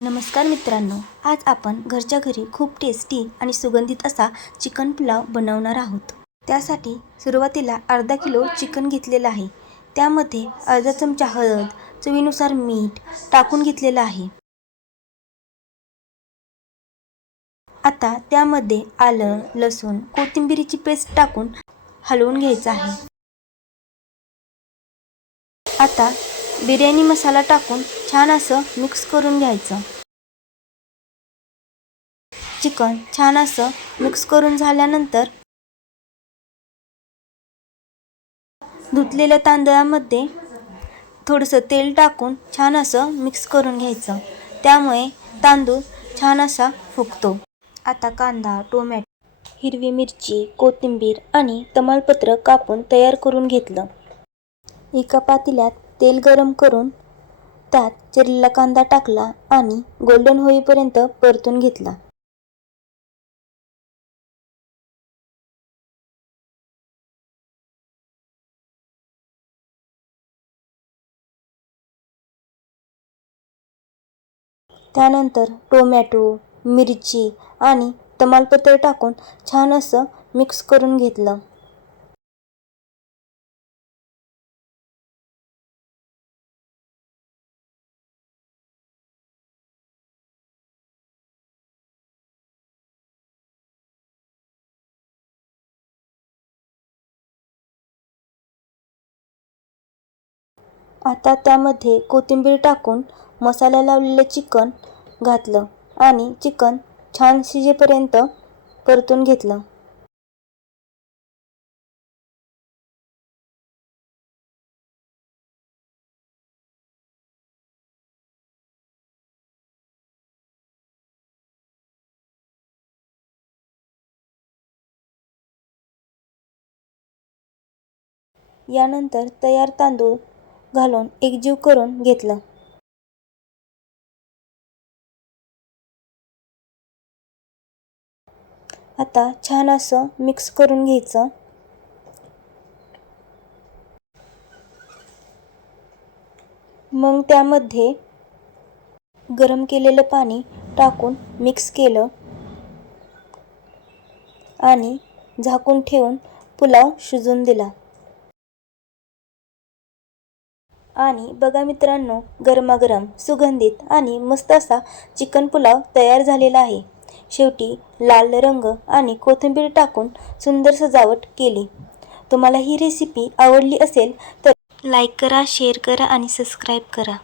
नमस्कार मित्रांनो, आज आपण घरच्या घरी खूप टेस्टी आणि सुगंधित असा चिकन पुलाव बनवणार आहोत। त्यासाठी सुरुवातीला अर्धा किलो चिकन घेतलेलं आहे। त्यामध्ये अर्धा चमचा हळद, चवीनुसार मीठ टाकून घेतलेलं आहे। आता त्यामध्ये आलं, लसूण, कोथिंबीरची पेस्ट टाकून हलवून घ्यायचं आहे। आता बिर्याणी मसाला टाकून छान असं मिक्स करून घ्यायचं। चिकन छान असं मिक्स करून झाल्यानंतर धुतलेल्या तांदळामध्ये थोडंसं तेल टाकून छान असं मिक्स करून घ्यायचं। त्यामुळे तांदूळ छान असा फुगतो। आता कांदा, टोमॅटो, हिरवी मिरची, कोथिंबीर आणि तमालपत्र कापून तयार करून घेतलं। एका पातेल्यात तेल गरम करून त्यात चिरलेला कांदा टाकला आणि गोल्डन होईपर्यंत परतून घेतला। त्यानंतर टोमॅटो, मिरची आणि तमालपत्र टाकून छान असं मिक्स करून घेतलं। आता त्यामध्ये कोथिंबीर टाकून मसाला लावलेलं चिकन घातलं आणि चिकन छान शिजेपर्यंत परतून घेतलं। यानंतर तयार तांदूळ घालून एकजीव करून घेतलं। आता छान असं मिक्स करून घ्यायचं। मग त्यामध्ये गरम केलेलं पाणी टाकून मिक्स केलं आणि झाकून ठेवून पुलाव शिजून दिला। आणि बघा मित्रांनो, गरमागरम सुगंधित आणि मस्त असा चिकन पुलाव तयार झालेला आहे। शेवटी लाल रंग आणि कोथिंबीर टाकून सुंदर सजावट केली। तुम्हाला ही रेसिपी आवडली असेल तर लाईक करा, शेअर करा आणि सबस्क्राईब करा।